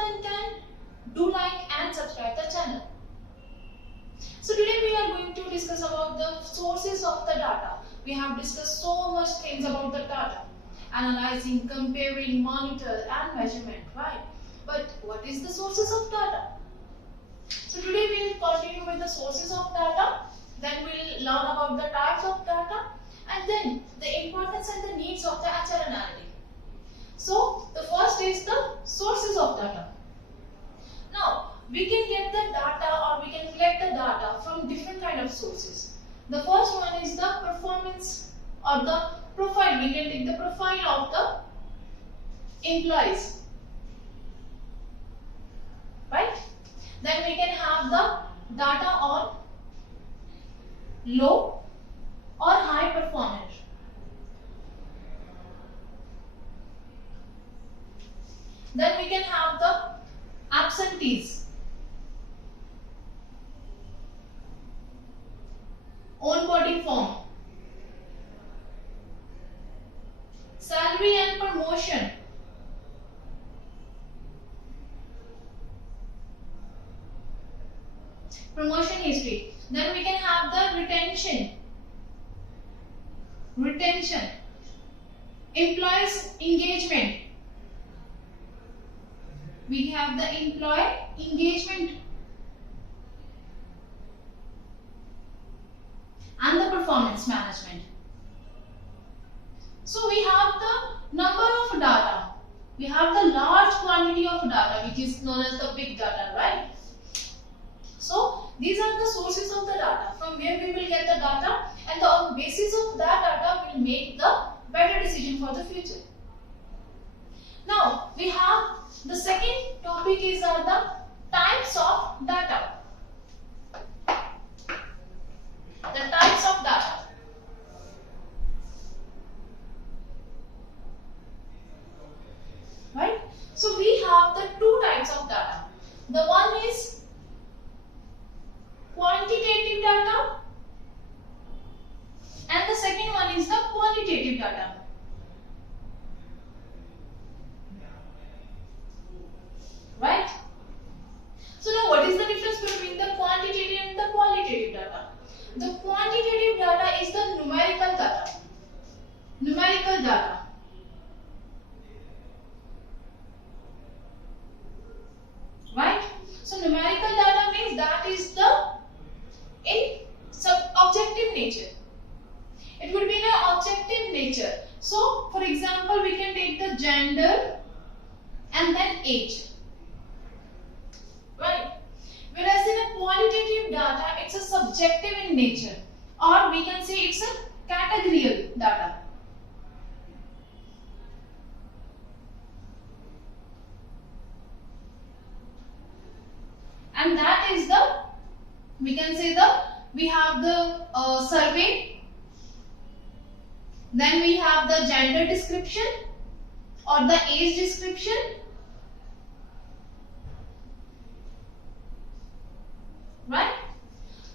then can do like and subscribe the channel. So today we are going to discuss about the sources of the data. We have discussed so much things about the data. Analyzing, comparing, monitor and measurement, right? But what is the sources of data? So today we will continue with the sources of data. Then we will learn about the types of data. And then the importance and the needs of the HR analytic. So the first is the sources of data. Now we can get the data or we can collect the data from different kind of sources. The first one is the performance or the profile. We can take the profile of the employees, right? Then we can have the data on low or high performer. Then we can have the absentees, onboarding form, salary and promotion, promotion history. Then we can have the retention, employees engagement. We have the employee engagement and the performance management. So we have the number of data. We have the large quantity of data which is known as the big data, right? So these are the sources of the data from where we will get the data, and on the basis of that data will make the better decision for the future. Now we have the second topic is the types of data. The types of data. Right? So we have the two types of data. The one is quantitative data and the second one is the qualitative data. Right? So now what is the difference between the quantitative and the qualitative data? The quantitative data is the numerical data. Numerical data. Right? So numerical data means that is the objective nature. It would be in an objective nature. So for example, we can take the gender and then age. Right? Whereas in a qualitative data, it's a subjective in nature, or we can say it's a categorical data. And that is the, we can say we have the survey, then we have the gender description or the age description. Right?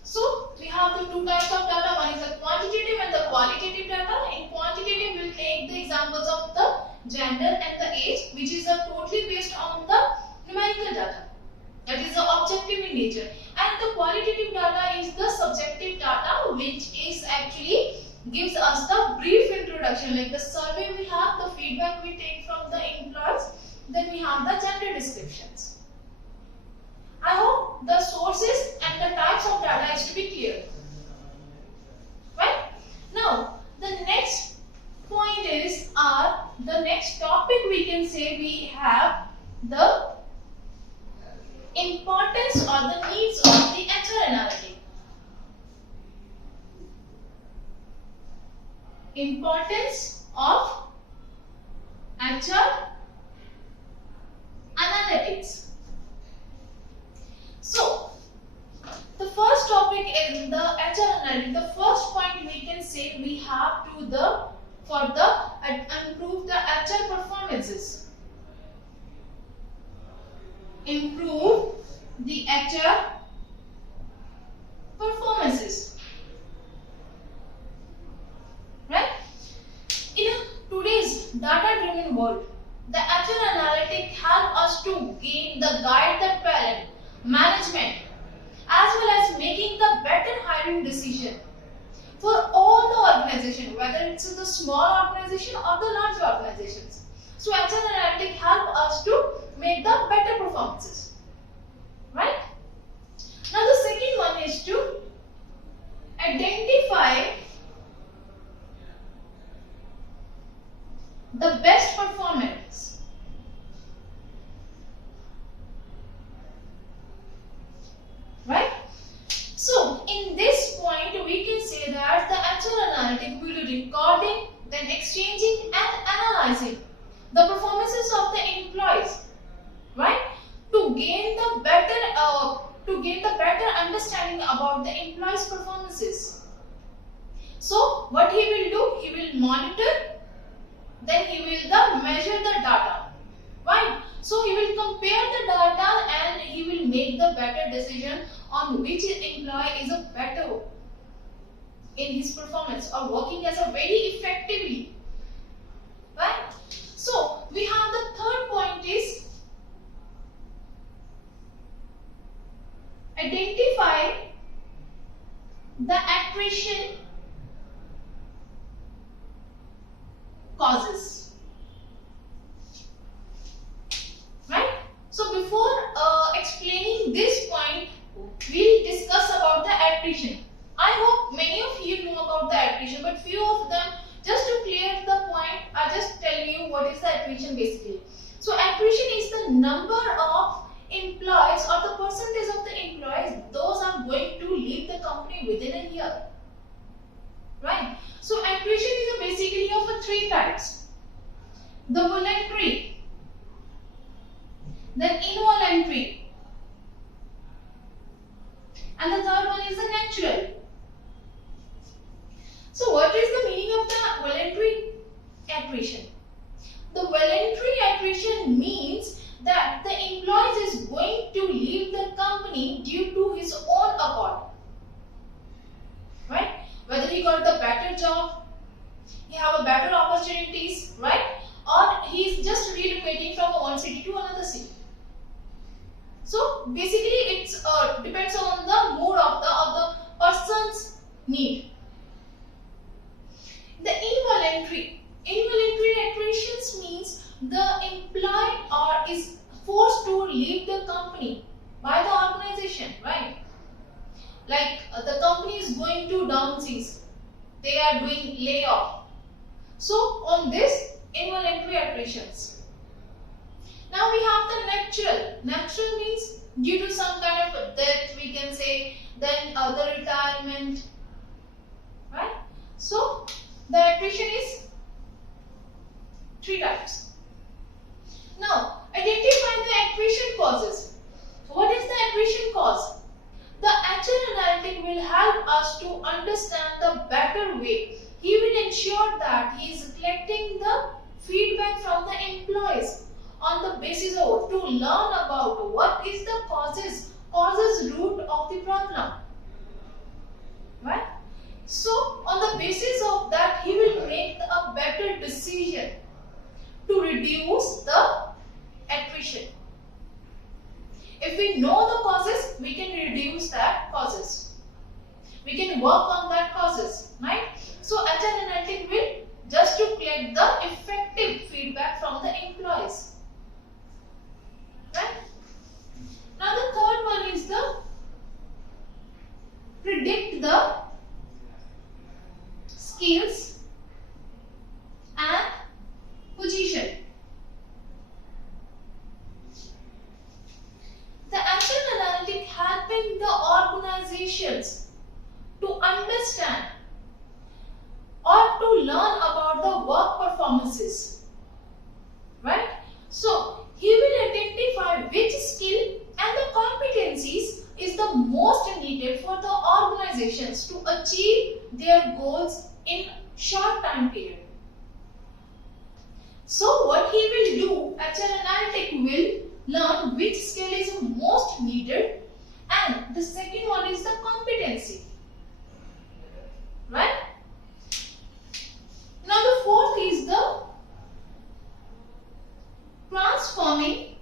So we have the two types of data. One is the quantitative and the qualitative data. In quantitative, we will take the examples of the gender and the age, which is totally based on the numerical data. That is the objective in nature. And the qualitative data is the subjective data, which is actually gives us the brief introduction. Like the survey we have, the feedback we take from the employees, then we have the gender descriptions. I hope the sources and the types of data is to be clear. Right? Now, the next point is, the next topic we can say we have the importance or the needs of the HR analytic. Importance of HR analytics. So, the first topic is the HR analytics. The first point we can say we have to improve the HR performances. Improve the HR performances. Right? In today's data-driven world, the HR analytics help us to to guide the talent management as well as making the better hiring decision for all the organization, whether it's the small organization or the large organizations. So HR analytics help us to make the better performances, right? Now the second one is to identify the best performance. Right? So in this point we can say that the HR analytic will be recording, then exchanging and analyzing the performances of the employees, right? To gain the better understanding about the employees' performances. So what he will do? He will monitor, then he will measure the data, right? So he will compare the data and he will make the better decision on which employee is a better in his performance or working as a very effectively, right? So we have the third point is identify the attrition causes, right? So before explaining this point, we'll discuss about the attrition. I hope many of you know about the attrition, but few of them, just to clear the point, I just tell you what is the attrition basically. So attrition is the number of employees or the percentage of the employees those are going to leave the company within a year, right? So attrition is basically of three types: the voluntary, then involuntary, and the third one is the natural. So what is the meaning of the voluntary attrition? The voluntary attrition means that the employee is going to leave the company due to his own accord, right? Whether he got the better job, he have a better opportunities, right? Or he is just relocating from one city to another city. So basically it depends on the mood of the person's need. The involuntary attrition means the employee is forced to leave the company by the organization, right? Like the company is going to downsize, they are doing layoff. So on this involuntary attritions. Now we have the natural. Natural means due to some kind of death, we can say, then the retirement, right? So the attrition is three types. Now identify the attrition causes. What is the attrition cause? The HR analytic will help us to understand the better way. He will ensure that he is collecting the feedback from the employees on the basis of to learn about what is the causes root of the problem, right? So on the basis of that, he will make a better decision to reduce the attrition. If we know the causes, we can reduce that causes. We can work on that causes, right? So HR analytic will just to collect the effective feedback from the employees, right? Now the third one is the predict the skills and position. The action analytic helping the organizations to understand or to learn about the work performances, right? So he will identify which skill and the competencies is the most needed for the organizations to achieve their goals in short time period. So what he will do, HR analytic will learn which skill is most needed, and the second one is the competency, right? Now the fourth is the transforming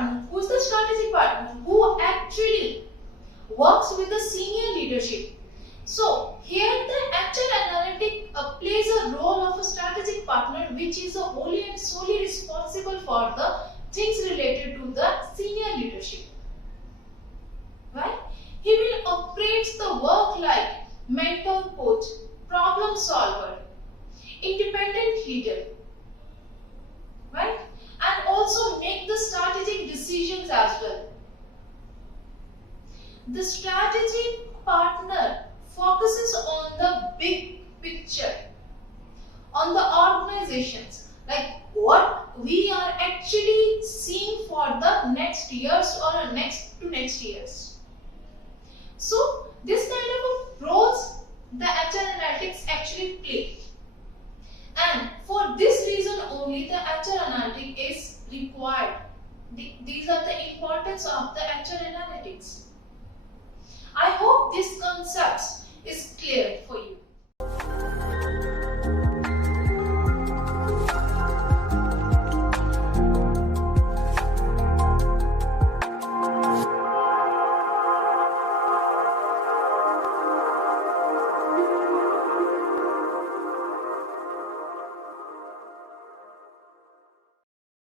partner? Who is the strategic partner? Who actually works with the senior leadership? So here the HR analytic plays a role of a strategic partner, which is wholly and solely responsible for the things related to the senior leadership. Right? He will operate the work like mentor, coach, problem solver, independent leader, right? And also make the strategic decisions as well. The strategic partner focuses on the big picture, on the organizations, like what we are actually seeing for the next years or next years. So this kind of roles the HR analytics actually play, and for this reason only the HR analytic is required. These are the importance of the HR analytics. I hope this concept is clear for you.